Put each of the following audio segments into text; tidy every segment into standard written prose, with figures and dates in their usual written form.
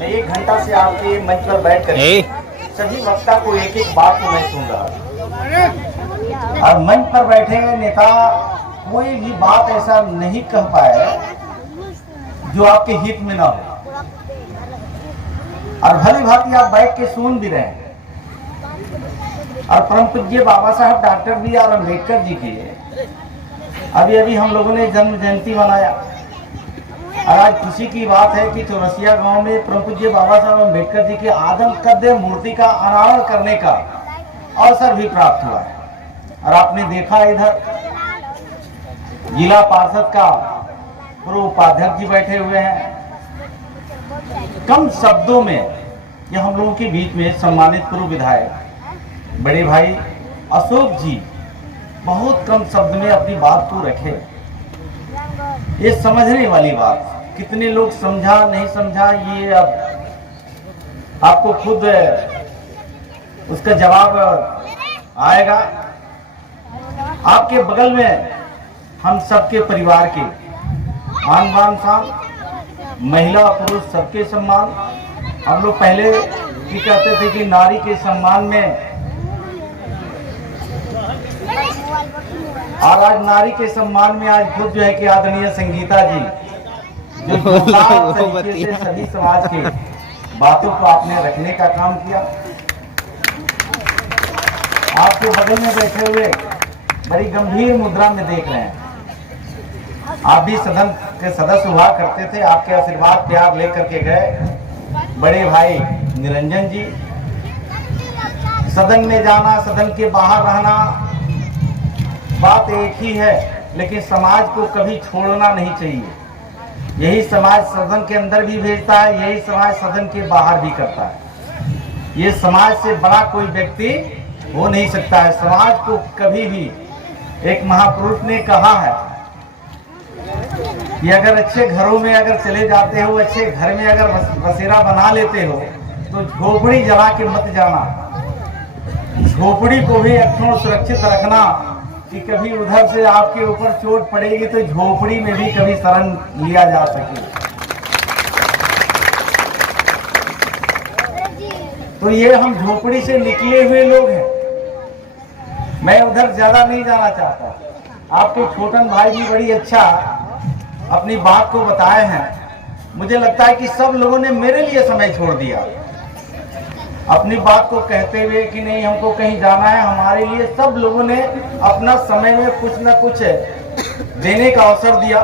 मैं 1 घंटा से आपके मंच पर बैठ कर सभी वक्ता को एक एक बात को मैं सुन रहा हूँ और मंच पर बैठे हुए नेता कोई भी बात ऐसा नहीं कह पाए जो आपके हित में ना हो, और भली भांति आप बैठ के सुन भी रहे हैं। और परम पूज्य बाबा साहब doctor B are Ambedkar ji की अभी अभी हम लोगों ने जन्म जयंती मनाया और आज खुशी की बात है कि चौरसिया गांव में परम पूज्य बाबा साहब अम्बेडकर जी की आदम कद्र मूर्ति का अनावरण करने का अवसर भी प्राप्त हुआ है। और आपने देखा इधर जिला पार्षद का पूर्व उपाध्यक्ष जी बैठे हुए हैं। कम शब्दों में ये हम लोगों के बीच में सम्मानित पूर्व विधायक बड़े भाई अशोक जी बहुत कम शब्द में अपनी बात को रखे। ये समझने वाली बात, कितने लोग समझा नहीं समझा ये अब आपको खुद उसका जवाब आएगा। आपके बगल में हम सबके परिवार के आन बान शान, महिला पुरुष सबके सम्मान। हम लोग पहले की कहते थे कि नारी के सम्मान में, और आज नारी के सम्मान में आज खुद जो है कि आदरणीय संगीता जी जो तरीके से सभी समाज के बातों को आपने रखने का काम किया। आपके बगल में बैठे हुए बड़ी गंभीर मुद्रा में देख रहे हैं, आप भी सदन के सदस्य हुआ करते थे। आपके आशीर्वाद प्यार लेकर के गए बड़े भाई निरंजन जी। सदन में जाना, सदन के बाहर रहना, बात एक ही है, लेकिन समाज को कभी छोड़ना नहीं चाहिए। यही समाज सदन के अंदर भी भेजता है, यही समाज सदन के बाहर भी करता है। ये समाज से बड़ा कोई व्यक्ति हो नहीं सकता है। समाज को कभी भी, एक महापुरुष ने कहा है कि अगर अच्छे घरों में अगर चले जाते हो, अच्छे घर में अगर बसेरा बना लेते हो तो झोपड़ी जला के मत जाना। झोपड़ी को भी अक्षुण सुरक्षित रखना कि कभी उधर से आपके ऊपर चोट पड़ेगी तो झोपड़ी में भी कभी शरण लिया जा सके। तो ये हम झोपड़ी से निकले हुए लोग हैं। मैं उधर ज्यादा नहीं जाना चाहता। आपके छोटन भाई भी बड़ी अच्छा अपनी बात को बताए हैं। मुझे लगता है कि सब लोगों ने मेरे लिए समय छोड़ दिया अपनी बात को कहते हुए कि नहीं हमको कहीं जाना है। हमारे लिए सब लोगों ने अपना समय में कुछ न कुछ देने का अवसर दिया।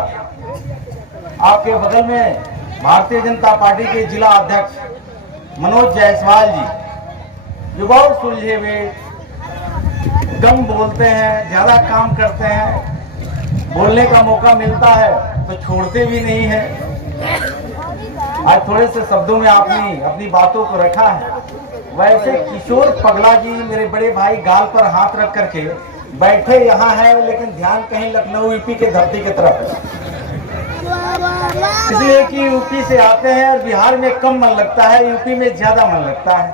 आपके बगल में भारतीय जनता पार्टी के जिला अध्यक्ष मनोज जायसवाल जी, जो बहुत सुलझे हुए, कम बोलते हैं, ज्यादा काम करते हैं, बोलने का मौका मिलता है तो छोड़ते भी नहीं है। आज थोड़े से शब्दों में आपने अपनी बातों को रखा है। वैसे किशोर पगला जी मेरे बड़े भाई गाल पर हाथ रख करके बैठे यहाँ है, लेकिन ध्यान कहीं लखनऊ यूपी के धरती की तरफ है। इसलिए कि यूपी से आते हैं और बिहार में कम मन लगता है, यूपी में ज्यादा मन लगता है।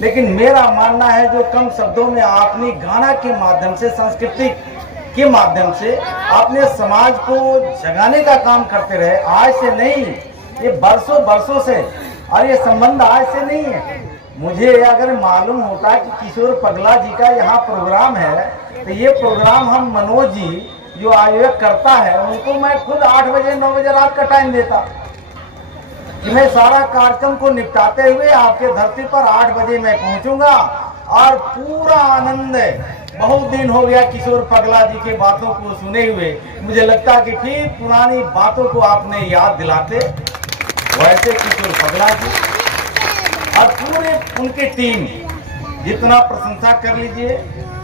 लेकिन मेरा मानना है जो कम शब्दों में आपने गाना के माध्यम से, संस्कृति के माध्यम से आपने समाज को जगाने का काम करते रहे। आज से नहीं, ये बरसों बरसों से, और ये संबंध आज से नहीं है। मुझे अगर मालूम होता कि किशोर पगला जी का यहाँ प्रोग्राम है तो ये प्रोग्राम हम मनोज जी जो आयोजक करता है उनको मैं खुद 8 बजे 9 बजे रात का टाइम देता कि मैं सारा कार्यक्रम को निपटाते हुए आपके धरती पर 8 बजे मैं पहुंचूंगा और पूरा आनंद। बहुत दिन हो गया किशोर पगला जी के बातों को सुने हुए। मुझे लगता है कि फिर पुरानी बातों को आपने याद दिलाते। वैसे किशोर पगला जी और पूरे उनकी टीम, जितना प्रशंसा कर लीजिए,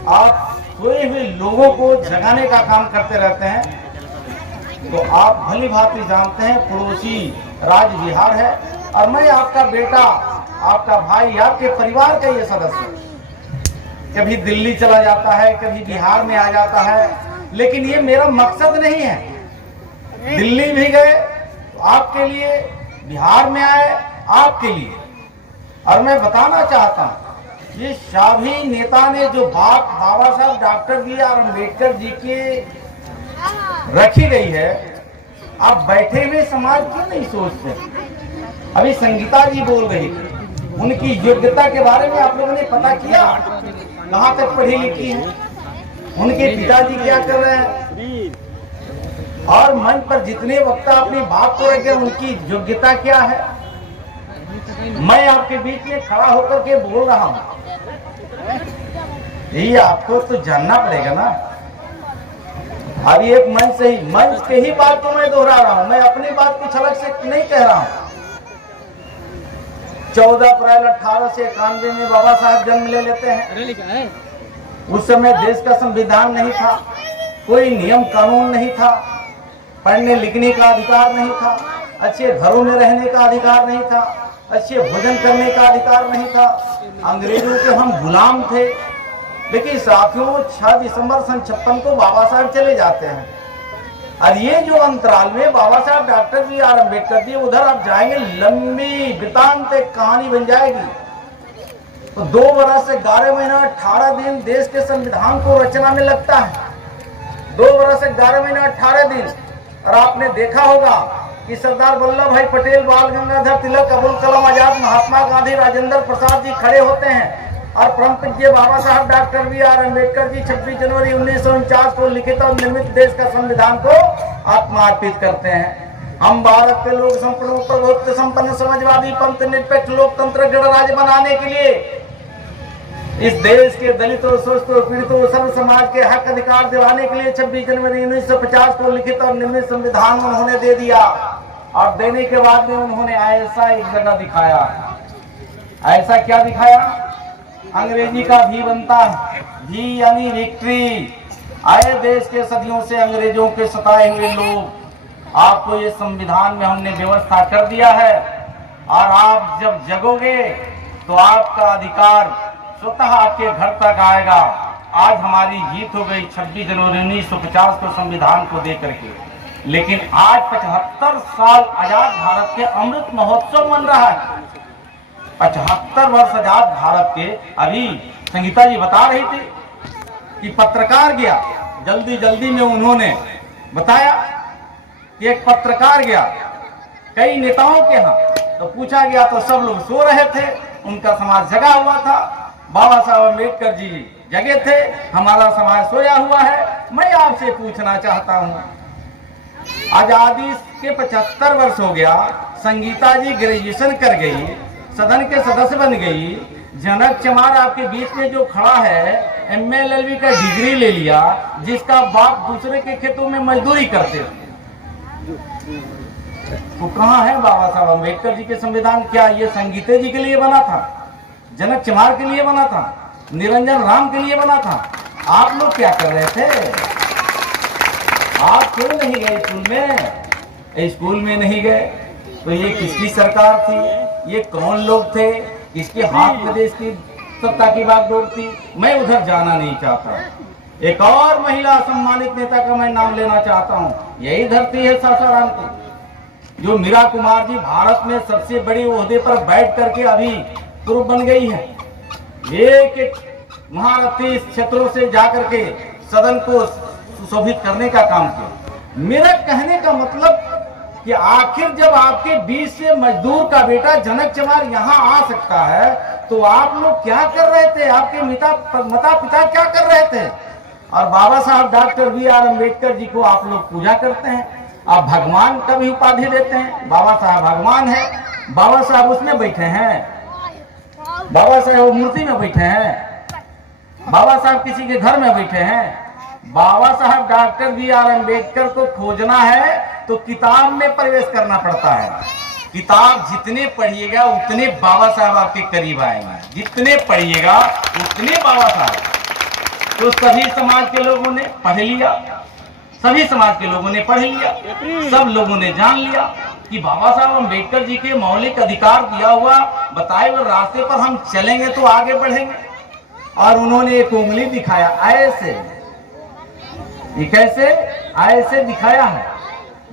आप सोए हुए लोगों को जगाने का काम करते रहते हैं। तो आप भली भांति जानते हैं पड़ोसी राज्य बिहार है और मैं आपका बेटा, आपका भाई, आपके परिवार का ये सदस्य कभी दिल्ली चला जाता है, कभी बिहार में आ जाता है, लेकिन ये मेरा मकसद नहीं है। दिल्ली भी गए तो आपके लिए, बिहार में आए आपके लिए। और मैं बताना चाहता हूं, ये सभी नेता ने जो बात बाबा साहब doctor B are Ambedkar ji की रखी गई है, आप बैठे हुए समाज क्यों नहीं सोचते? अभी संगीता जी बोल रही थी, उनकी योग्यता के बारे में आप लोगों ने पता किया, कहाँ तक पढ़ी लिखी है, उनके पिताजी क्या कर रहे हैं, और मंच पर जितने वक्ता अपनी बात को रखे उनकी योग्यता क्या है। मैं आपके बीच में खड़ा होकर के बोल रहा हूं, यही आपको तो जानना पड़ेगा ना। अभी एक मंच के ही बात को मैं दोहरा रहा हूं, मैं अपनी बात कुछ अलग से नहीं कह रहा हूं। 14 अप्रैल 1891 में बाबा साहब जन्म ले लेते हैं। उस समय देश का संविधान नहीं था, कोई नियम कानून नहीं था, पढ़ने लिखने का अधिकार नहीं था, अच्छे घरों में रहने का अधिकार नहीं था, अच्छे भोजन करने का अधिकार नहीं था, अंग्रेजों के हम गुलाम थे। लेकिन साथियों 6 दिसंबर सन 56 को बाबा साहब चले जाते हैं, और ये जो अंतराल में बाबा साहब डॉक्टर B.R. अम्बेडकर जी, उधर आप जाएंगे लंबी वृतांत एक कहानी बन जाएगी। तो 2 वर्ष से 11 महीना 18 दिन देश के संविधान को रचना में लगता है, 2 वर्ष से 11 महीना 18 दिन। और आपने देखा होगा कि सरदार वल्लभ भाई पटेल, बाल गंगाधर तिलक, अबुल कलाम आजाद, महात्मा गांधी, राजेंद्र प्रसाद जी खड़े होते हैं, और परम पूज्य बाबा साहब डॉक्टर B.R. अम्बेडकर जी 26 जनवरी 1949 को लिखित और निर्मित देश का संविधान को आत्मार्पित करते हैं। हम भारत के लोग संपूर्ण प्रभुत्व संपन्न समाजवादी पंथ निरपेक्ष लोकतंत्र गणराज्य बनाने के लिए, इस देश के दलितों, शोषितों, पीड़ितों, सर्व समाज के हक अधिकार दिलाने के लिए 26 जनवरी 1950 को लिखित और निर्मित संविधान उन्होंने दे दिया। और देने के बाद में उन्होंने ऐसा एक जगह दिखाया, ऐसा क्या दिखाया, अंग्रेजी का भी बनता है, भी यानी विक्ट्री। आए देश के सदियों से अंग्रेजों के सताए हुए लोग, आपको ये संविधान में हमने व्यवस्था कर दिया है, और आप जब जगोगे तो आपका अधिकार स्वतः आपके घर तक आएगा। आज हमारी जीत हो गई 26 जनवरी 1950 को संविधान को दे करके, लेकिन आज 75 साल आजाद भारत के अमृत महोत्सव मन रहा है। 75 वर्ष आजाद भारत के। अभी संगीता जी बता रही थी कि पत्रकार गया, जल्दी में उन्होंने बताया कि एक पत्रकार गया कई नेताओं के यहाँ, तो पूछा गया तो सब लोग सो रहे थे, उनका समाज जगा हुआ था। बाबा साहब अम्बेडकर जी जगे थे, हमारा समाज सोया हुआ है। मैं आपसे पूछना चाहता हूँ, आजादी के 75 वर्ष हो गया, संगीता जी ग्रेजुएशन कर गई, सदन के सदस्य बन गई, जनक चमार आपके बीच में जो खड़ा है MA LLB का डिग्री ले लिया, जिसका बाप दूसरे के खेतों में मजदूरी करते थे, तो कहाँ है बाबा साहब अम्बेडकर जी के संविधान? क्या ये संगीता जी के लिए बना था, जनक चमार के लिए बना था, निरंजन राम के लिए बना था? आप लोग क्या कर रहे थे? आप क्यों नहीं गए स्कूल में? स्कूल में नहीं गए तो ये किसकी सरकार थी? ये कौन लोग थे? किसके हाथ में देश की सत्ता की बागडोर थी? मैं उधर जाना नहीं चाहता। एक और महिला सम्मानित नेता का मैं नाम लेना चाहता हूँ, यही धरती है सासाराम की, जो मीरा कुमार जी भारत में सबसे बड़े ओहदे पर बैठ करके अभी पूर्व बन गई है। एक महारथी क्षेत्रों से जाकर के सदन को सुशोभित करने का काम किया। मेरा कहने का मतलब कि आखिर जब आपके बीच से मजदूर का बेटा जनक चमार यहाँ आ सकता है, तो आप लोग क्या कर रहे थे? आपके माता पिता क्या कर रहे थे? और बाबा साहब डॉक्टर B.R. अम्बेडकर जी को आप लोग पूजा करते हैं, आप भगवान का भी उपाधि देते हैं। बाबा साहब भगवान है, बाबा साहब उसमें बैठे हैं, बाबा साहब मूर्ति में बैठे हैं, बाबा साहब किसी के घर में बैठे हैं। बाबा साहब डॉक्टर B.R. अम्बेडकर को खोजना है तो किताब में प्रवेश करना पड़ता है। किताब जितने पढ़िएगा उतने बाबा साहब आपके करीब आएंगे, जितने पढ़िएगा उतने बाबा साहब। तो सभी समाज के लोगों ने पढ़ लिया, सभी समाज के लोगों ने पढ़ लिया, सब लोगों ने जान लिया कि बाबा साहब अम्बेडकर जी के मौलिक अधिकार दिया हुआ बताए हुए रास्ते पर हम चलेंगे तो आगे बढ़ेंगे। और उन्होंने एक उंगली दिखाया, ऐसे, ये कैसे? ऐसे दिखाया है।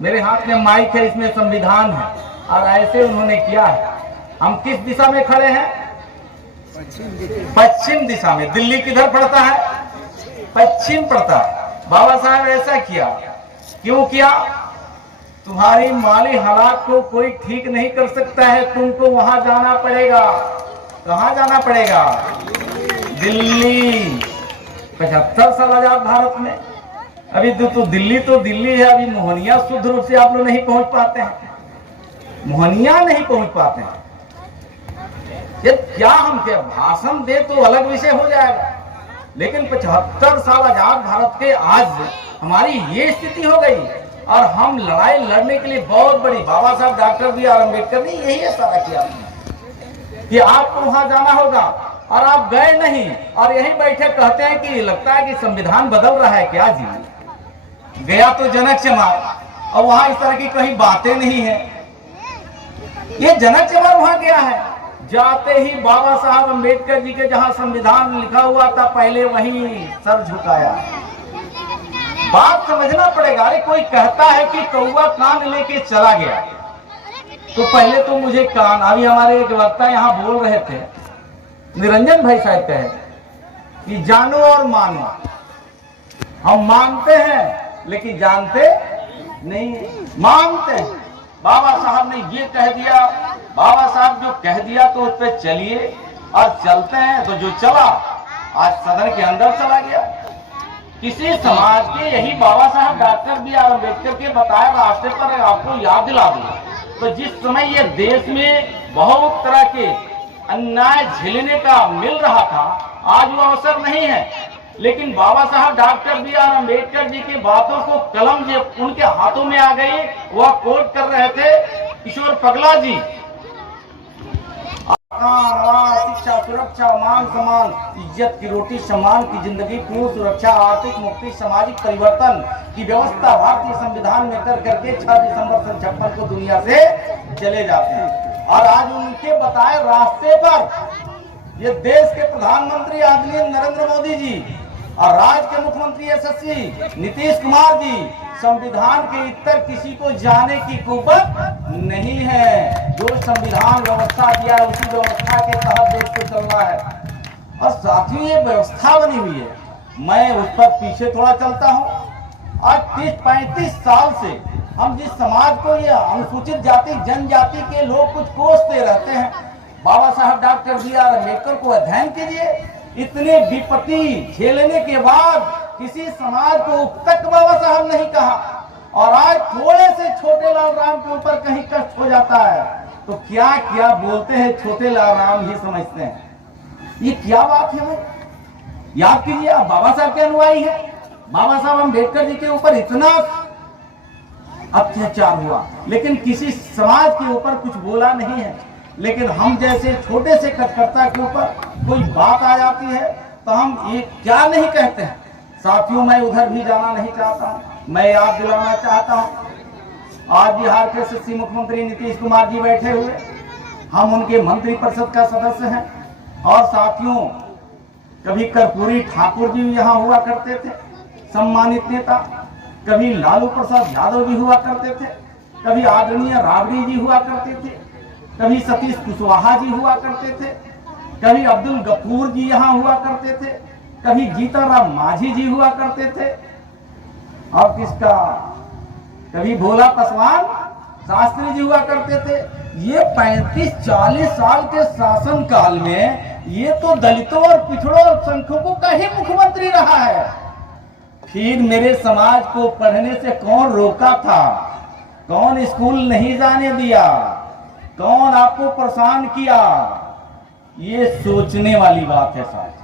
मेरे हाथ में माइक है, इसमें संविधान है, और ऐसे उन्होंने किया है। हम किस दिशा में खड़े हैं? पश्चिम दिशा में। दिल्ली किधर पड़ता है? पश्चिम पड़ता है। बाबा साहब ऐसा किया, क्यों किया? तुम्हारी माली हालात को कोई ठीक नहीं कर सकता है, तुमको वहां जाना पड़ेगा। कहां जाना पड़ेगा? दिल्ली। 75 साल आजाद भारत में अभी तो दिल्ली है, अभी मोहनिया शुद्ध रूप से आप लोग नहीं पहुंच पाते हैं, मोहनिया नहीं पहुंच पाते हैं। ये क्या हम क्या भाषण दे तो अलग विषय हो जाएगा, लेकिन 75 साल आजाद भारत के आज हमारी ये स्थिति हो गई, और हम लड़ाई लड़ने के लिए बहुत बड़ी, बाबा साहब डॉक्टर B.R. अम्बेडकर ने यही इशारा किया कि आपको वहां जाना होगा, और आप गए नहीं, और यहीं बैठे कहते हैं कि लगता है कि संविधान बदल रहा है क्या जी। गया तो जनक चमार, और वहां इस तरह की कहीं बातें नहीं है। ये जनक चमार वहां गया है, जाते ही बाबा साहब अम्बेडकर जी के जहां संविधान लिखा हुआ था पहले वहीं सर झुकाया। बात समझना पड़ेगा। अरे कोई कहता है कि कौवा कान लेके चला गया, तो पहले तो मुझे कान, अभी हमारे एक वक्ता यहाँ बोल रहे थे, निरंजन भाई साहब कहे कि जानो और मानो, हम मानते हैं लेकिन जानते नहीं, मानते हैं। बाबा साहब ने ये कह दिया, बाबा साहब जो कह दिया तो उस पर चलिए, और चलते हैं। तो जो चला आज सदन के अंदर चला गया। किसी समाज के, यही बाबा साहब डॉक्टर B.R. अम्बेडकर के बताए रास्ते पर आपको याद दिला दूं, तो जिस समय ये देश में बहुत तरह के अन्याय झेलने का मिल रहा था, आज वो अवसर नहीं है, लेकिन बाबा साहब डॉक्टर B.R. अम्बेडकर जी की बातों को कलम जब उनके हाथों में आ गई, वह कोट कर रहे थे किशोर पगला जी, शिक्षा, सुरक्षा, मान सम्मान, इज्जत की रोटी, सम्मान की जिंदगी, पूर्ण सुरक्षा, आर्थिक मुक्ति, सामाजिक परिवर्तन की व्यवस्था भारतीय संविधान में कर करके 6 दिसंबर 1956 को दुनिया से चले जाते हैं। और आज उनके बताए रास्ते पर ये देश के प्रधानमंत्री आदरणीय नरेंद्र मोदी जी और राज्य के मुख्यमंत्री यशस्वी नीतीश कुमार जी, संविधान के इतर किसी को जाने की कुव्वत नहीं है। जो संविधान व्यवस्था दिया है उसी व्यवस्था के तहत देश को चलना है, और साथ ही ये व्यवस्था बनी हुई है। मैं उस पर पीछे थोड़ा चलता हूँ। आज 30-35 साल से हम जिस समाज को, ये अनुसूचित जाति जनजाति के लोग कुछ कोसते रहते हैं, बाबा साहब डॉक्टर B.R. अम्बेडकर को अध्ययन कीजिए। इतने विपत्ति झेलने के बाद किसी समाज को तक बाबा साहब नहीं कहा, और आज थोड़े से छोटे लाल राम के ऊपर कहीं कष्ट हो जाता है तो क्या क्या बोलते हैं, छोटे लाल राम ही समझते हैं। ये क्या बात है भाई? याद कीजिए, आप बाबा साहब के अनुयायी है, बाबा साहब अम्बेडकर जी के ऊपर इतना अत्याचार हुआ, लेकिन किसी समाज के ऊपर कुछ बोला नहीं है। लेकिन हम जैसे छोटे से कार्यकर्ता के ऊपर कोई बात आ जाती है तो हम ये क्या नहीं कहते हैं। साथियों, मैं उधर भी जाना नहीं चाहता हूँ, मैं याद दिलाना चाहता हूँ, आज बिहार के यशस्वी मुख्यमंत्री नीतीश कुमार जी बैठे हुए, हम उनके मंत्री परिषद का सदस्य हैं। और साथियों, कभी कर्पूरी ठाकुर जी यहाँ हुआ करते थे, सम्मानित नेता, कभी लालू प्रसाद यादव जी हुआ करते थे, कभी आदरणीय राबड़ी जी हुआ करते थे, कभी सतीश कुशवाहा जी हुआ करते थे, कभी अब्दुल गफूर जी यहाँ हुआ करते थे, कभी जीताराम मांझी जी हुआ करते थे, और किसका, कभी भोला पासवान शास्त्री जी हुआ करते थे। ये 35-40 साल के शासन काल में ये तो दलितों और पिछड़ों और संख्यकों का ही मुख्यमंत्री रहा है। फिर मेरे समाज को पढ़ने से कौन रोका था? कौन स्कूल नहीं जाने दिया? कौन आपको परेशान किया? ये सोचने वाली बात है साथी।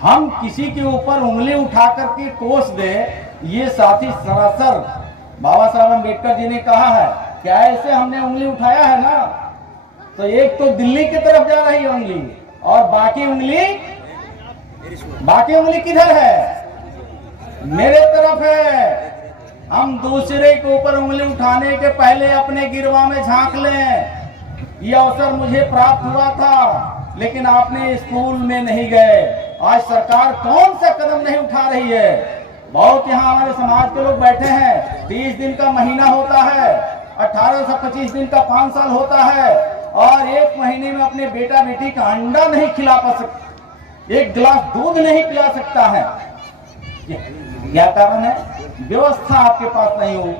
हम किसी के ऊपर उंगली उठा करके कोस दे, ये साथी सरासर, बाबा साहब अम्बेडकर जी ने कहा है, क्या ऐसे हमने उंगली उठाया है ना, तो एक तो दिल्ली की तरफ जा रही है उंगली, और बाकी उंगली किधर है? मेरे तरफ है। हम दूसरे के ऊपर उंगली उठाने के पहले अपने गिरवा में झांक लें। ये अवसर मुझे प्राप्त हुआ था, लेकिन आपने स्कूल में नहीं गए। आज सरकार कौन सा कदम नहीं उठा रही है? बहुत यहाँ हमारे समाज के लोग बैठे हैं, 30 दिन का महीना होता है, 18 से 25 दिन का 5 साल होता है, और 1 महीने में अपने बेटा बेटी का अंडा नहीं खिला पा सकता, 1 गिलास दूध नहीं पिला सकता है। क्या कारण है? व्यवस्था आपके पास नहीं हो।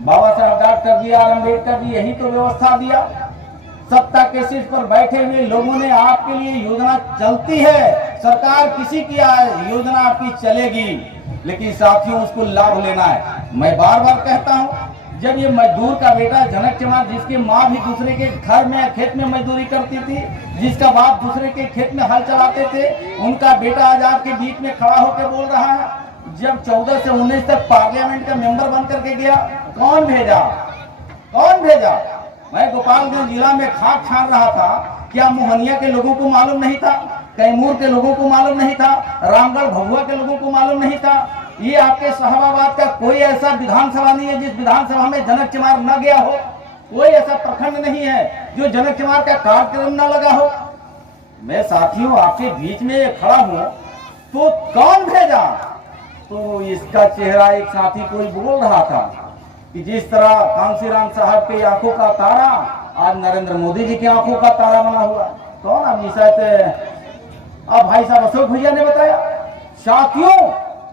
बाबा साहब डॉक्टर B.R. अम्बेडकर जी यही तो व्यवस्था दिया। सत्ता के शीर्ष पर बैठे हुए लोगों ने आपके लिए योजना चलती है, सरकार किसी की योजना आपकी चलेगी, लेकिन साथियों उसको लाभ लेना है। मैं बार बार कहता हूं, जब ये मजदूर का बेटा जनक चमार, जिसकी माँ भी दूसरे के घर में खेत में मजदूरी करती थी, जिसका बाप दूसरे के खेत में हल चलाते थे, उनका बेटा आज आपके बीच में खड़ा होकर बोल रहा है। जब 14 से 19 तक पार्लियामेंट का मेंबर बन करके गया, कौन भेजा? कौन भेजा? मैं गोपालगंज जिला में खाक छान रहा था, क्या मोहनिया के लोगों को मालूम नहीं था? कैमूर के लोगों को मालूम नहीं था? रामगढ़ भभुआ के लोगों को मालूम नहीं था? ये आपके शाहबाद का कोई ऐसा विधानसभा नहीं है जिस विधानसभा में जनक चमार न गया हो। कोई ऐसा प्रखंड नहीं है जो जनक चमार का कार्यक्रम न लगा हो। मैं साथियों आपके बीच में खड़ा हूं तो कौन भेजा? तो इसका चेहरा एक साथी कोई बोल रहा था कि जिस तरह कांसीराम साहब के आंखों का तारा आज नरेंद्र मोदी जी की आंखों का तारा बना हुआ। कौन आदमी? शायद अब भाई साहब अशोक भैया ने बताया। साथियों,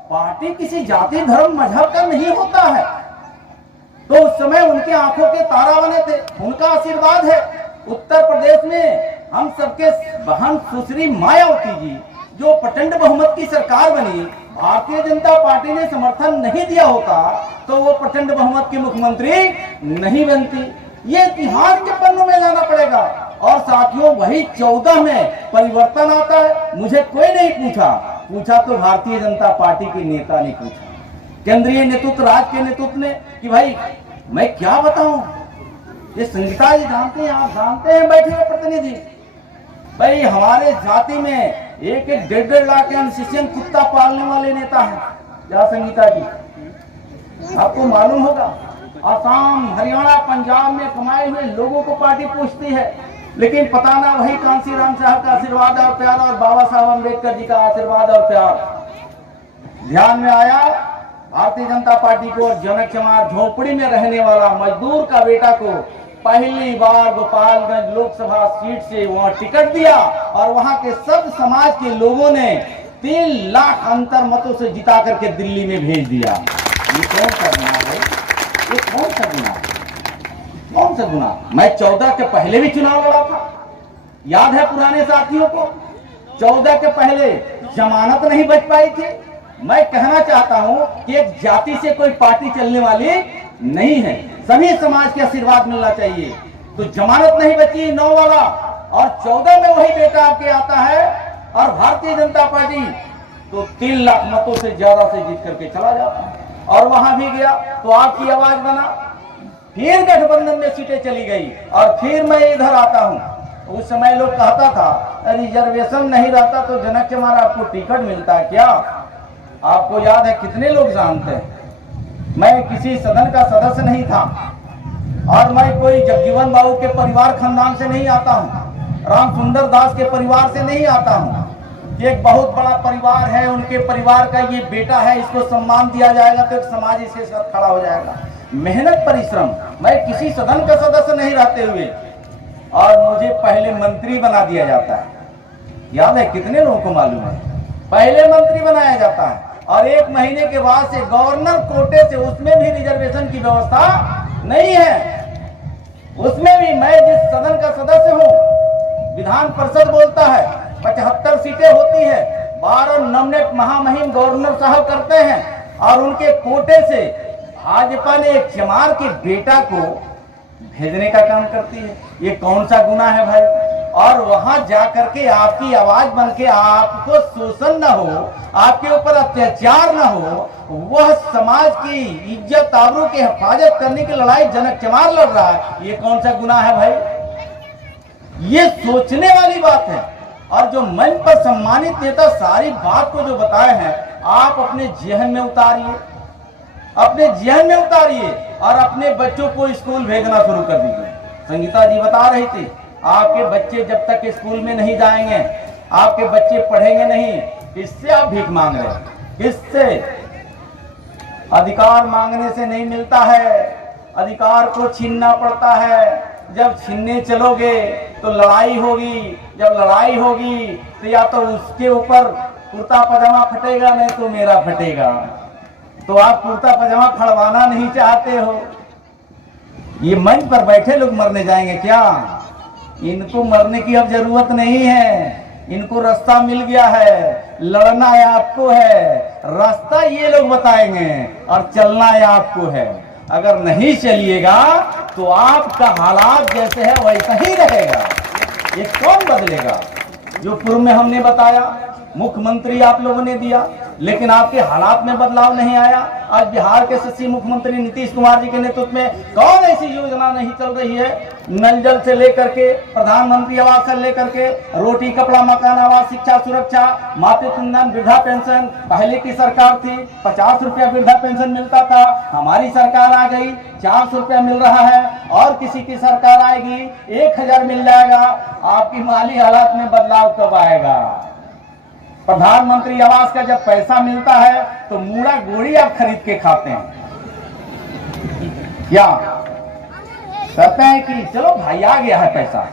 पार्टी किसी जाति धर्म मजहब का नहीं होता है। तो उस समय उनके आंखों के तारा बने थे, उनका आशीर्वाद है। उत्तर प्रदेश में हम सबके बहन सुश्री मायावती जी जो प्रचंड बहुमत की सरकार बनी, भारतीय जनता पार्टी ने समर्थन नहीं दिया होता तो वो प्रचंड बहुमत की मुख्यमंत्री नहीं बनती। ये इतिहास के पन्नों में लाना पड़ेगा। और साथियों, वही 14 में परिवर्तन आता है। मुझे कोई नहीं पूछा तो भारतीय जनता पार्टी के नेता ने पूछा, केंद्रीय नेतृत्व, राज्य के नेतृत्व ने, कि भाई मैं क्या बताऊं, ये संगीता जी जानते हैं, आप जानते हैं बैठे हुए प्रतिनिधि, भाई हमारे जाति में 1-1.5 लाख एनसीसीएन कुत्ता पालने वाले नेता है। क्या संगीता जी, आपको मालूम होगा, असम, हरियाणा, पंजाब में कमाए हुए लोगों को पार्टी पूछती है, लेकिन पता ना वही कांसीराम साहब का आशीर्वाद और प्यार और बाबा साहब अम्बेडकर जी का आशीर्वाद और प्यार ध्यान में आया। भारतीय जनता पार्टी को जनक चमार झोपड़ी में रहने वाला मजदूर का बेटा को पहली बार गोपालगंज लोकसभा सीट से वहां टिकट दिया और वहां के सब समाज के लोगों ने 3 लाख अंतर मतों से जिता करके दिल्ली में भेज दिया। ये कौन सा गुना है? ये कौन सा गुना? कौन सा गुना? मैं 14 के पहले भी चुनाव लड़ा था, याद है पुराने साथियों को? 14 के पहले जमानत नहीं बच पाई थी। मैं कहना चाहता हूं कि एक जाति से कोई पार्टी चलने वाली नहीं है, सभी समाज के आशीर्वाद मिलना चाहिए। तो जमानत नहीं बची 9 वाला, और 14 में वही बेटा आपके आता है और भारतीय जनता पार्टी तो 3 लाख मतों से ज्यादा से जीत करके चला जाता है। और वहां भी गया तो आपकी आवाज बना, फिर गठबंधन में सीटें चली गई और फिर मैं इधर आता हूं। उस समय लोग कहता था रिजर्वेशन नहीं रहता तो जनक चमार आपको टिकट मिलता है क्या? आपको याद है, कितने लोग जानते हैं, मैं किसी सदन का सदस्य नहीं था और मैं कोई जगजीवन बाबू के परिवार खानदान से नहीं आता हूँ, राम सुंदर दास के परिवार से नहीं आता हूँ। ये एक बहुत बड़ा परिवार है, उनके परिवार का ये बेटा है, इसको सम्मान दिया जाएगा तो एक समाज इसके साथ खड़ा हो जाएगा। मेहनत परिश्रम, मैं किसी सदन का सदस्य नहीं रहते हुए और मुझे पहले मंत्री बना दिया जाता है। याद है, कितने लोगों को मालूम है? पहले मंत्री बनाया जाता है और 1 महीने के बाद से गवर्नर कोटे से, उसमें भी रिजर्वेशन की व्यवस्था नहीं है। उसमें भी मैं जिस सदन का सदस्य हूं, विधान परिषद बोलता है 75 सीटें होती है, 12 नॉमिनेट महामहिम गवर्नर साहब करते हैं और उनके कोटे से भाजपा ने एक चमार के बेटा को भेजने का काम करती है। ये कौन सा गुनाह है भाई? और वहां जाकर के आपकी आवाज बन के आपको शोषण न हो, आपके ऊपर अत्याचार न हो, वह समाज की इज्जत आबरू की हिफाजत करने की लड़ाई जनक चमार लड़ रहा है। ये कौन सा गुनाह है भाई? ये सोचने वाली बात है। और जो मंच पर सम्मानित नेता सारी बात को जो बताए हैं, आप अपने जेहन में उतारिए, अपने जेहन में उतारिए और अपने बच्चों को स्कूल भेजना शुरू कर दीजिए। संगीता जी बता रही थी, आपके बच्चे जब तक स्कूल में नहीं जाएंगे, आपके बच्चे पढ़ेंगे नहीं, किससे आप भीख मांग रहे हैं? किससे? अधिकार मांगने से नहीं मिलता है, अधिकार को छीनना पड़ता है। जब छीनने चलोगे तो लड़ाई होगी, जब लड़ाई होगी तो या तो उसके ऊपर कुर्ता पजामा फटेगा, नहीं तो मेरा फटेगा। तो आप कुर्ता पजामा फड़वाना नहीं चाहते हो ये मंच पर बैठे लोग मरने जाएंगे क्या? इनको मरने की अब जरूरत नहीं है, इनको रास्ता मिल गया है। लड़ना है आपको है, रास्ता ये लोग बताएंगे और चलना है आपको है। अगर नहीं चलिएगा तो आपका हालात जैसे है वैसा ही रहेगा। ये कौन बदलेगा? जो पूर्व में हमने बताया, मुख्यमंत्री आप लोगों ने दिया, लेकिन आपके हालात में बदलाव नहीं आया। आज बिहार के यशस्वी मुख्यमंत्री नीतीश कुमार जी के नेतृत्व में कौन ऐसी योजना नहीं चल रही है? नल जल से लेकर के प्रधानमंत्री आवास से लेकर के रोटी कपड़ा मकान आवास शिक्षा सुरक्षा मातृत्व वृद्धा पेंशन। पहले की सरकार थी 50 रुपया वृद्धा पेंशन मिलता था, हमारी सरकार आ गई 400 रुपया मिल रहा है, और किसी की सरकार आएगी 1000 मिल जाएगा। आपकी माली हालात में बदलाव कब आएगा? प्रधानमंत्री आवास का जब पैसा मिलता है तो मूड़ा गोड़ी आप खरीद के खाते हैं क्या? कहते हैं कि चलो भाई आ गया है पैसा।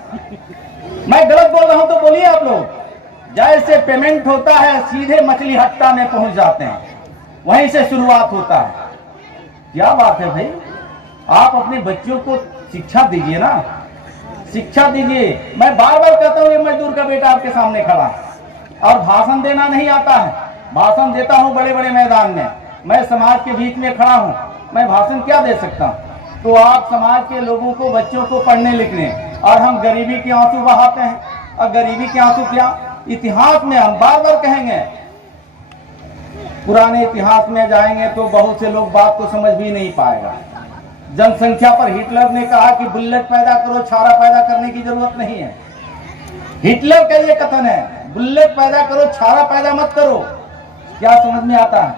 मैं गलत बोल रहा हूं तो बोलिए आप लोग। जैसे पेमेंट होता है सीधे मछली हट्टा में पहुंच जाते हैं, वहीं से शुरुआत होता है। क्या बात है भाई, आप अपने बच्चों को शिक्षा दीजिए ना, शिक्षा दीजिए। मैं बार बार कहता हूं ये मजदूर का बेटा आपके सामने खड़ा है और भाषण देना नहीं आता है। भाषण देता हूं बड़े बड़े मैदान में, मैं समाज के बीच में खड़ा हूं, मैं भाषण क्या दे सकता हूं? तो आप समाज के लोगों को, बच्चों को पढ़ने लिखने, और हम गरीबी के आंसू बहाते हैं। और गरीबी के आंसू क्या, इतिहास में हम बार बार कहेंगे, पुराने इतिहास में जाएंगे तो बहुत से लोग बात को समझ भी नहीं पाएगा। जनसंख्या पर हिटलर ने कहा कि बुलेट पैदा करो, छारा पैदा करने की जरूरत नहीं है। हिटलर का ये कथन है, बुलेट पैदा करो, छारा पैदा मत करो। क्या समझ में आता है?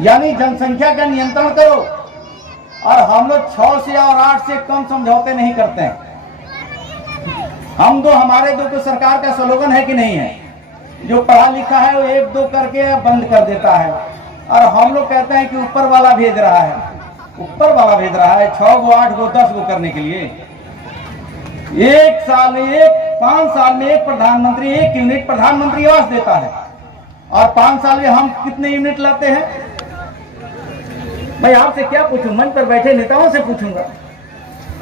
यानी जनसंख्या का नियंत्रण करो। और हम लोग 6 से और 8 से कम समझौते नहीं करते हैं। हम दो हमारे दो को सरकार का स्लोगन है कि नहीं है? जो पढ़ा लिखा है वो 1-2 करके बंद कर देता है, और हम लोग कहते हैं कि ऊपर वाला भेज रहा है। ऊपर वाला भेज रहा है 6 गो 8 गो 10 गो करने के लिए। 1 साल में 5 साल में एक प्रधानमंत्री 1 यूनिट प्रधानमंत्री आवास देता है, और 5 साल में हम कितने यूनिट लाते हैं? मैं आपसे क्या पूछूं, मंच पर बैठे नेताओं से पूछूंगा।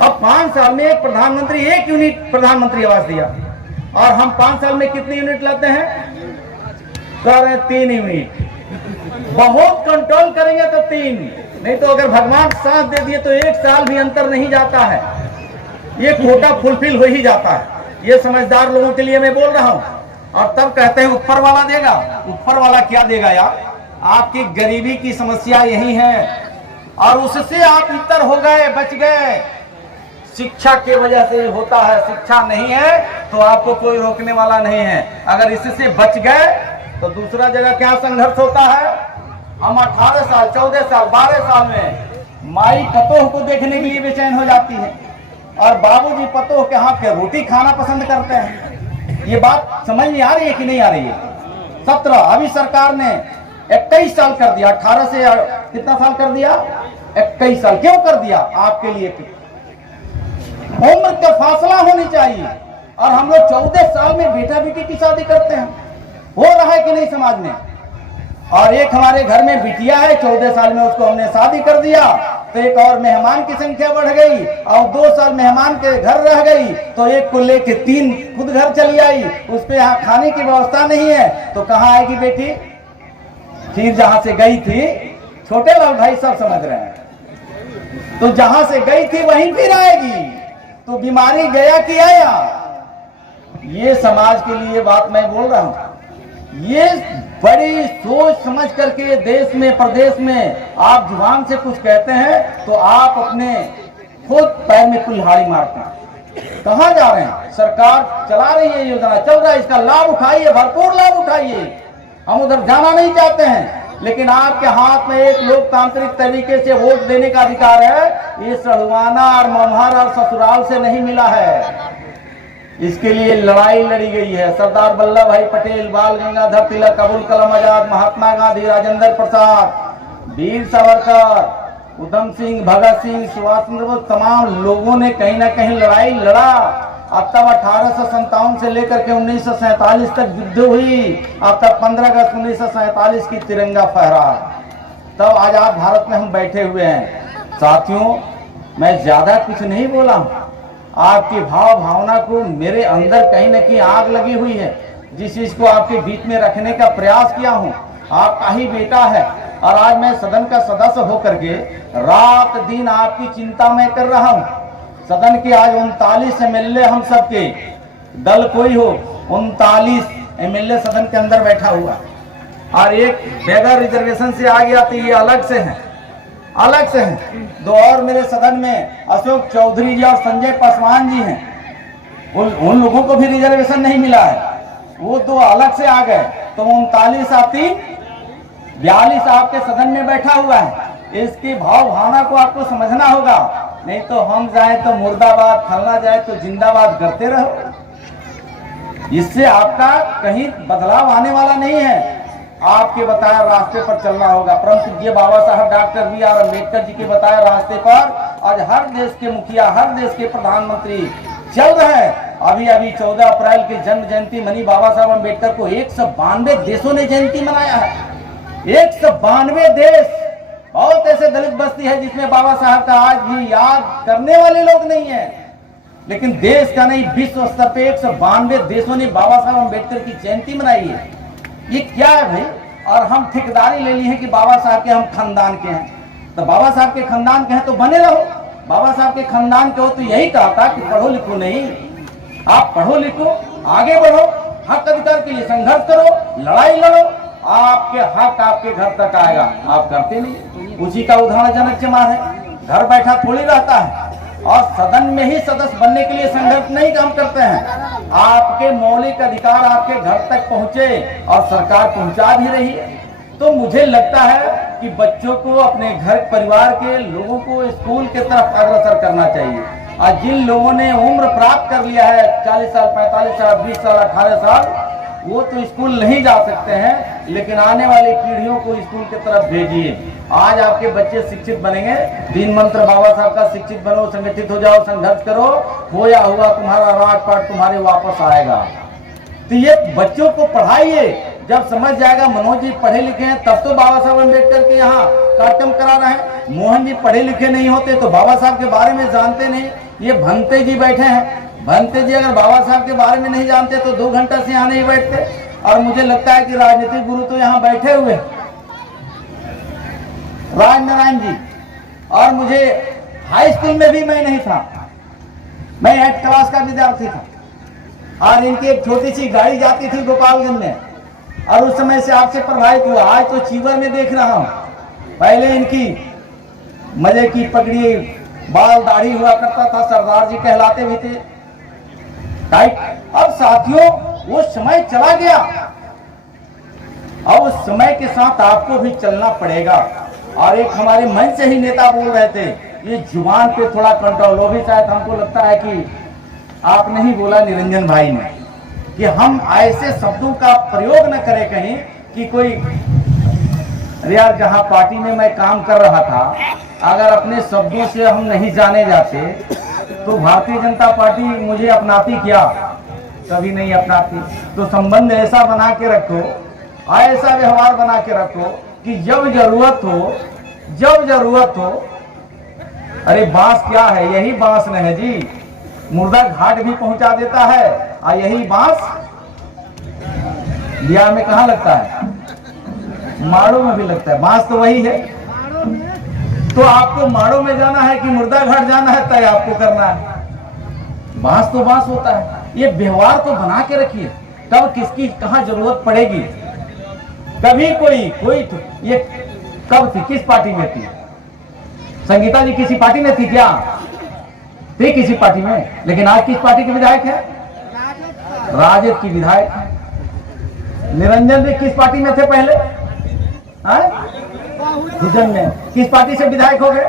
अब 5 साल में एक प्रधानमंत्री 1 यूनिट प्रधानमंत्री आवास दिया, और हम 5 साल में कितने यूनिट लाते हैं? कह रहे 3 यूनिट। बहुत कंट्रोल करेंगे तो 3, नहीं तो अगर भगवान साथ दे दिए तो 1 साल भी अंतर नहीं जाता है, ये कोटा फुलफिल हो ही जाता है। ये समझदार लोगों के लिए मैं बोल रहा हूं। और तब कहते हैं ऊपर वाला देगा। ऊपर वाला क्या देगा यार? आपकी गरीबी की समस्या यही है, और उससे आप इतर हो गए, बच गए। शिक्षा की वजह से होता है, शिक्षा नहीं है तो आपको कोई रोकने वाला नहीं है। अगर इससे बच गए तो दूसरा जगह क्या संघर्ष होता है? हम 18 साल 14 साल 12 साल में माई पतोह को देखने के लिए बेचैन हो जाती है, और बाबूजी पतोह के हाथ के रोटी खाना पसंद करते हैं। ये बात समझ में आ रही है कि नहीं आ रही है? 17 अभी सरकार ने 21 साल कर दिया, 18 से कितना साल कर दिया? 21 साल। क्यों कर दिया? आपके लिए उम्र का फासला होनी चाहिए। और हम लोग 14 साल में बेटा बेटी की शादी करते हैं। हो रहा है कि नहीं समाज में? और एक हमारे घर में बिटिया है, 14 साल में उसको हमने शादी कर दिया, तो एक और मेहमान की संख्या बढ़ गई, और 2 साल मेहमान के घर रह गई, तो एक को लेके 3 खुद घर चली आई। उस पे यहाँ खाने की व्यवस्था नहीं है, तो कहाँ आएगी बेटी? फिर जहां से गई थी, छोटे लाल भाई सब समझ रहे हैं, तो जहां से गई थी वहीं फिर आएगी। तो बीमारी गया कि आया? ये समाज के लिए बात मैं बोल रहा हूं। ये बड़ी सोच समझ करके देश में प्रदेश में आप जुबान से कुछ कहते हैं तो आप अपने खुद पैर में कुल्हाड़ी मारते हैं। कहां जा रहे हैं? सरकार चला रही है, योजना चल रहा है, इसका लाभ उठाइए, भरपूर लाभ उठाइए। हम उधर जाना नहीं चाहते हैं, लेकिन आपके हाथ में एक लोकतांत्रिक तरीके से वोट देने का अधिकार है। ये सड़ुआना और मम्हर और ससुराल से नहीं मिला है। इसके लिए लड़ाई लड़ी गई है। सरदार वल्लभ भाई पटेल, बाल गंगाधर तिलक, अबुल कलाम आजाद, महात्मा गांधी, राजेंद्र प्रसाद, वीर सावरकर, उधम सिंह, भगत सिंह, सुभाष चंद्र बोस, तमाम लोगों ने कहीं ना कहीं लड़ाई लड़ा। अब तब 1857 से लेकर के 1947 तक युद्ध हुई। अब तक 15 अगस्त 1947 की तिरंगा फहरा। तब आजाद भारत में हम बैठे हुए हैं। साथियों, मैं ज्यादा कुछ नहीं बोला हूँ। आपकी भाव भावना को मेरे अंदर कहीं न कहीं आग लगी हुई है, जिस चीज को आपके बीच में रखने का प्रयास किया हूँ। आपका ही बेटा है और आज मैं सदन का सदस्य होकर के रात दिन आपकी चिंता मैं कर रहा हूँ। सदन के आज 39 एमएलए हम सबके दल कोई हो 39 एमएलए सदन के अंदर बैठा हुआ और एक बगैर रिजर्वेशन से आ गया तो ये अलग से है, अलग से हैं। दो और मेरे सदन में अशोक चौधरी जी और संजय पासवान जी हैं, उन लोगों को भी रिजर्वेशन नहीं मिला है, वो दो अलग से आ गए। तो 39 और 3 42 आपके सदन में बैठा हुआ है। इसकी भाव भावना को आपको समझना होगा, नहीं तो हम जाए तो मुर्दाबाद, फलना जाए तो जिंदाबाद करते रहो। इससे आपका कहीं बदलाव आने वाला नहीं है। आपके बताया रास्ते पर चलना होगा। परम ये बाबा साहब डॉक्टर बी.आर. अम्बेडकर जी के बताया रास्ते पर आज हर देश के मुखिया, हर देश के प्रधानमंत्री चल रहे हैं। अभी अभी 14 अप्रैल की जन्म जयंती मनी बाबा साहब अम्बेडकर को 192 देशों ने जयंती मनाया है। 192 देश। बहुत ऐसे दलित बस्ती है जिसमें बाबा साहब का आज भी याद करने वाले लोग नहीं है, लेकिन देश का नहीं, विश्व स्तर पे 192 देशों ने बाबा साहब अम्बेडकर की जयंती मनाई है। ये क्या है भाई? और हम ठेकेदारी ले ली है कि बाबा साहब के हम खानदान के हैं, तो बाबा साहब के खानदान के हैं तो बने रहो। बाबा साहब के खानदान के हो तो यही कहा था कि पढ़ो लिखो नहीं, आप पढ़ो लिखो, आगे बढ़ो, हक अधिकार के लिए संघर्ष करो, लड़ाई लड़ो, आपके हक आपके घर तक आएगा। आप करते नहीं। उसी का उदाहरण जनक चमार है। घर बैठा थोड़ी रहता है और सदन में ही सदस्य बनने के लिए संघर्ष नहीं काम करते हैं। आपके मौलिक अधिकार आपके घर तक पहुंचे और सरकार पहुंचा भी रही है। तो मुझे लगता है कि बच्चों को, अपने घर परिवार के लोगों को स्कूल के तरफ अग्रसर करना चाहिए। और जिन लोगों ने उम्र प्राप्त कर लिया है 40 साल, 45 साल, 20 साल, 18 साल, वो तो स्कूल नहीं जा सकते हैं, लेकिन आने वाली पीढ़ियों को स्कूल की तरफ भेजिए। आज आपके बच्चे शिक्षित बनेंगे। तीन मंत्र बाबा साहब का, शिक्षित बनो, संगठित हो जाओ, संघर्ष करो, खोया हुआ तुम्हारा राजपाट तुम्हारे वापस आएगा। तो ये बच्चों को पढ़ाइए। जब समझ जाएगा, मनोज जी पढ़े लिखे हैं तब तो बाबा साहब अम्बेडकर के यहाँ कार्यक्रम करा रहे हैं। मोहन जी पढ़े लिखे नहीं होते तो बाबा साहब के बारे में जानते नहीं। ये भंते जी बैठे हैं, भंते जी अगर बाबा साहब के बारे में नहीं जानते तो 2 घंटा से यहाँ नहीं बैठते। और मुझे लगता है कि राजनीतिक गुरु तो यहाँ बैठे हुए, राजनारायण जी। और मुझे हाई स्कूल में भी मैं नहीं था, मैं 8th क्लास का विद्यार्थी था और इनकी एक छोटी सी गाड़ी जाती थी गोपालगंज में, और उस समय से आपसे प्रभावित हुआ। आज तो चीवर में देख रहा हूं। पहले इनकी मजे की पगड़ी, बाल दाढ़ी हुआ करता था, सरदार जी कहलाते भी थे, राइट। अब साथियों वो समय चला गया, अब उस समय के साथ आपको भी चलना पड़ेगा। और एक हमारे मंच से ही नेता बोल रहे थे, ये जुबान पे थोड़ा कंट्रोल हो। भी शायद हमको लगता है कि आप नहीं बोला निरंजन भाई ने, कि हम ऐसे शब्दों का प्रयोग न करें कहीं कि कोई, अरे यार जहां पार्टी में मैं काम कर रहा था, अगर अपने शब्दों से हम नहीं जाने जाते तो भारतीय जनता पार्टी मुझे अपनाती क्या? कभी नहीं अपनाती। तो संबंध ऐसा बना के रखो, ऐसा व्यवहार बना के रखो कि जब जरूरत हो, अरे बांस क्या है? यही बांस न है जी, मुर्दा घाट भी पहुंचा देता है। और यही बांस बिहार में कहाँ लगता है? माड़ों में भी लगता है। बांस तो वही है। तो आपको माड़ों में जाना है कि मुर्दा घाट जाना है, तय आपको करना है। बांस तो बांस होता है। ये व्यवहार को बना के रखिए, कब किसकी कहाँ जरूरत पड़ेगी। कभी कोई तो ये कब थी, किस पार्टी में थी? संगीता जी किसी पार्टी में थी क्या? थी किसी पार्टी में, लेकिन आज किस पार्टी के विधायक है? राजद की विधायक है। निरंजन जी किस पार्टी में थे पहले? भुजन में। किस पार्टी से विधायक हो गए?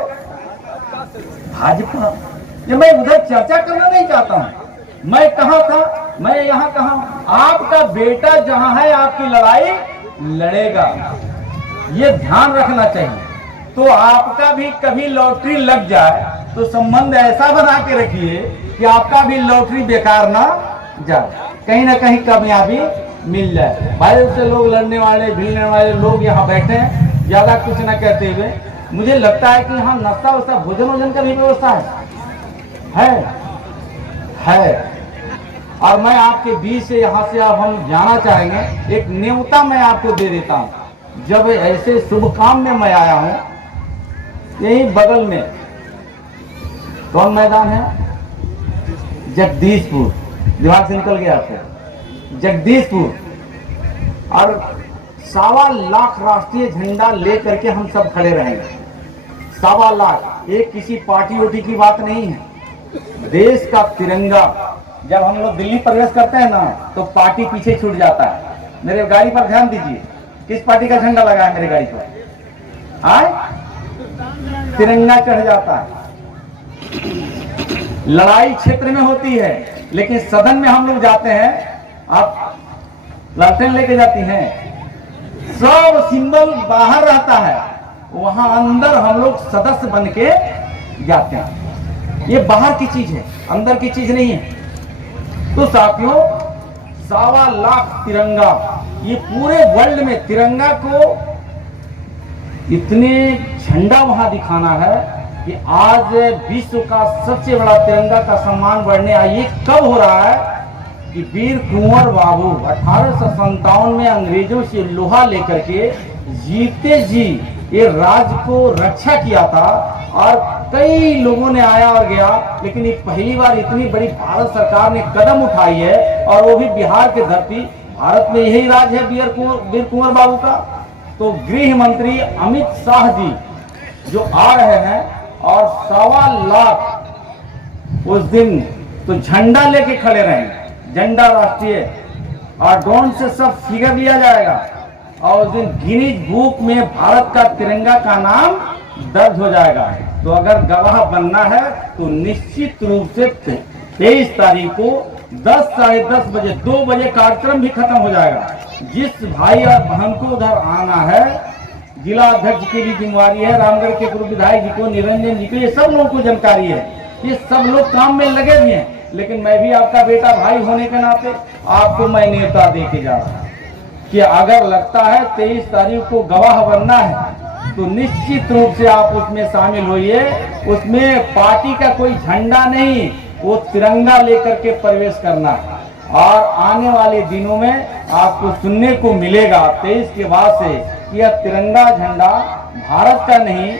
भाजपा। ये मैं उधर चर्चा करना नहीं चाहता हूं। मैं कहां था, मैं यहां कहां। आपका बेटा जहां है आपकी लड़ाई लड़ेगा, ये ध्यान रखना चाहिए। तो आपका भी कभी लॉटरी लग जाए तो संबंध ऐसा बना के रखिए कि आपका भी लॉटरी बेकार ना जाए, कहीं ना कहीं कामयाबी मिल जाए। बाहर से लोग लड़ने वाले, भिड़ने वाले लोग यहाँ बैठे हैं, ज्यादा कुछ ना कहते हुए मुझे लगता है कि यहाँ नाश्ता वस्ता भोजन वोजन का भी व्यवस्था है। और मैं आपके बीच से यहाँ से अब हम जाना चाहेंगे, एक न्योता मैं आपको दे देता हूँ। जब ऐसे शुभ काम में मैं आया हूँ, यही बगल में कौन मैदान है, जगदीशपुर, दिमाग से निकल गया था, जगदीशपुर, और 1.25 लाख राष्ट्रीय झंडा लेकर के हम सब खड़े रहेंगे। 1.25 लाख, एक किसी पार्टी वोटी की बात नहीं है, देश का तिरंगा। जब हम लोग दिल्ली प्रवेश करते हैं ना, तो पार्टी पीछे छूट जाता है। मेरे गाड़ी पर ध्यान दीजिए, किस पार्टी का झंडा लगा है मेरी गाड़ी पर? आए, तिरंगा चढ़ जाता है। लड़ाई क्षेत्र में होती है, लेकिन सदन में हम लोग जाते हैं, आप लालटेन लेके जाती हैं, सब सिंबल बाहर रहता है, वहां अंदर हम लोग सदस्य बन के जाते हैं। ये बाहर की चीज है, अंदर की चीज नहीं है। तो साथियों, 1.25 लाख तिरंगा, ये पूरे वर्ल्ड में तिरंगा को इतने झंडा वहां दिखाना है कि आज विश्व का सबसे बड़ा तिरंगा का सम्मान बढ़ने ये कब हो रहा है कि वीर कुंवर बाबू 1857 में अंग्रेजों से लोहा लेकर के जीते जी ये राज्य को रक्षा किया था, और कई लोगों ने आया और गया, लेकिन ये पहली बार इतनी बड़ी भारत सरकार ने कदम उठाई है, और वो भी बिहार की धरती। भारत में यही राज है वीर कुंवर बाबू का। तो गृह मंत्री अमित शाह जी जो आ रहे हैं, और 1.25 लाख उस दिन तो झंडा लेके खड़े रहेंगे, झंडा राष्ट्रीय, और ड्रोन से सब फिगर लिया जाएगा, और उस दिन गिनीज बुक में भारत का तिरंगा का नाम दर्ज हो जाएगा। तो अगर गवाह बनना है तो निश्चित रूप से 23 तारीख को 10 साढ़े 10 बजे 2 बजे कार्यक्रम भी खत्म हो जाएगा। जिस भाई और बहन को उधर आना है, जिला अध्यक्ष की भी जिम्मेवारी है, रामगढ़ के पूर्व विधायक जी को, निरंजन जी को, ये सब लोगों को जानकारी है, ये सब लोग काम में लगे भी हैं। लेकिन मैं भी आपका बेटा भाई होने के नाते आपको मैं न्योता दे के जा रहा हूँ कि अगर लगता है 23 तारीख को गवाह बनना है तो निश्चित रूप से आप उसमें शामिल होइए। उसमें पार्टी का कोई झंडा नहीं, वो तिरंगा लेकर के प्रवेश करना है। और आने वाले दिनों में आपको सुनने को मिलेगा 23 के बाद से कि यह तिरंगा झंडा भारत का नहीं,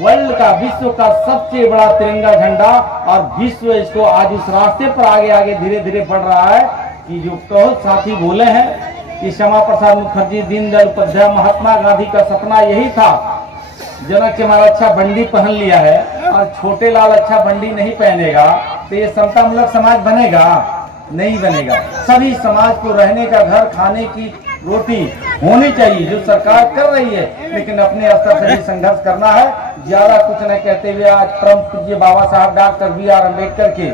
वर्ल्ड का, विश्व का सबसे बड़ा तिरंगा झंडा, और विश्व इसको आज उस रास्ते पर आगे आगे धीरे धीरे बढ़ रहा है कि जो बहुत साथी बोले हैं कि श्यामा प्रसाद मुखर्जी, दीनदयाल उपाध्याय, महात्मा गांधी का सपना यही था, जनक के हमारा अच्छा बंडी पहन लिया है और छोटे लाल अच्छा बंडी नहीं पहनेगा तो ये समतामूलक समाज बनेगा? नहीं बनेगा। सभी समाज को रहने का घर, खाने की रोटी होनी चाहिए, जो सरकार कर रही है, लेकिन अपने स्तर से भी संघर्ष करना है। ज्यादा कुछ न कहते हुए आज परम पूज्य बाबा साहब डॉक्टर BR अम्बेडकर के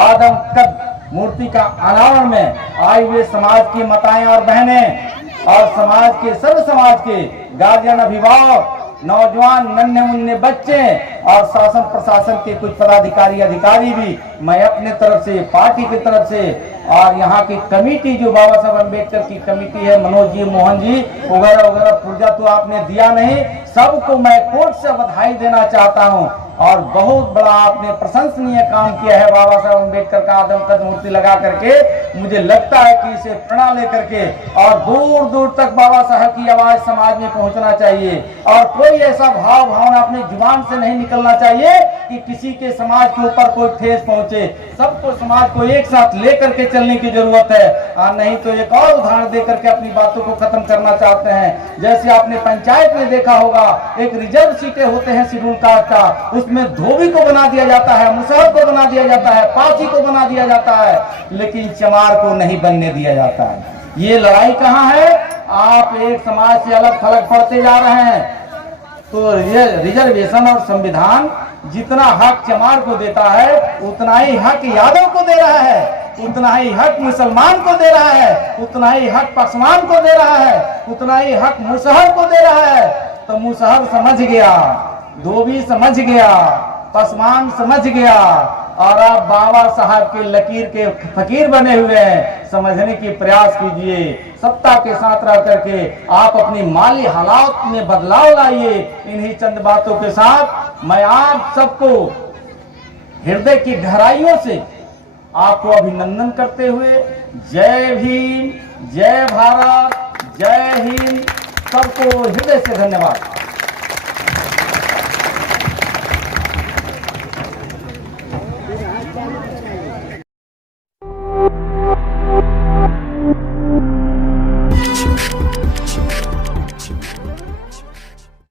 आदम कद मूर्ति का अनावरण में आए हुए समाज की माताएं और बहनें, और समाज के, सब समाज के गार्जियन, अभिभावक, नौजवान, नन्हे मुन्ने बच्चे, और शासन प्रशासन के कुछ पदाधिकारी अधिकारी भी, मैं अपने तरफ से, पार्टी की तरफ से, और यहाँ की कमेटी जो बाबा साहब अम्बेडकर की कमेटी है, मनोज जी, मोहन जी वगैरह वगैरह, पुर्जा तो आपने दिया नहीं, सबको मैं कोर्ट से बधाई देना चाहता हूँ। और बहुत बड़ा आपने प्रशंसनीय काम किया है बाबा साहब अम्बेडकर का आदमकद मूर्ति लगा करके। मुझे लगता है कि इसे प्रेरणा लेकर के और दूर दूर तक बाबा साहब की आवाज समाज में पहुंचना चाहिए, और कोई ऐसा भाव भावना अपनी जुबान से नहीं निकलना चाहिए कि किसी के समाज के ऊपर कोई ठेस पहुंचे। सबको, समाज को एक साथ लेकर के चलने की जरूरत है, और नहीं तो एक और उदाहरण देकर के अपनी बातों को खत्म करना चाहते हैं। जैसे आपने पंचायत में देखा होगा, एक रिजर्व सीटें होते हैं शेड्यूल कास्ट का, उसमें धोबी को बना दिया जाता है, मुसहर को बना दिया जाता है, पाची को बना दिया जाता है, लेकिन चमार को नहीं बनने दिया जाता है। ये लड़ाई कहाँ है? आप एक समाज से अलग थलग पड़ते जा रहे हैं। तो रिजर्वेशन और संविधान जितना हक चमार को देता है, उतना ही हक यादव को दे रहा है, उतना ही हक मुसलमान को दे रहा है, उतना ही हक पासवान को दे रहा है, उतना ही हक मुसहर को दे रहा है। तो मुसहर समझ गया, धोबी समझ गया, पासवान समझ गया, और आप बाबा साहब के लकीर के फकीर बने हुए हैं। समझने की प्रयास कीजिए, सत्ता के साथ रह करके आप अपनी माली हालात में बदलाव लाइए। इन्हीं चंद बातों के साथ मैं आप सबको हृदय की गहराइयों से आपको अभिनंदन करते हुए जय भीम, जय भारत, जय हिंद, सबको हृदय से धन्यवाद।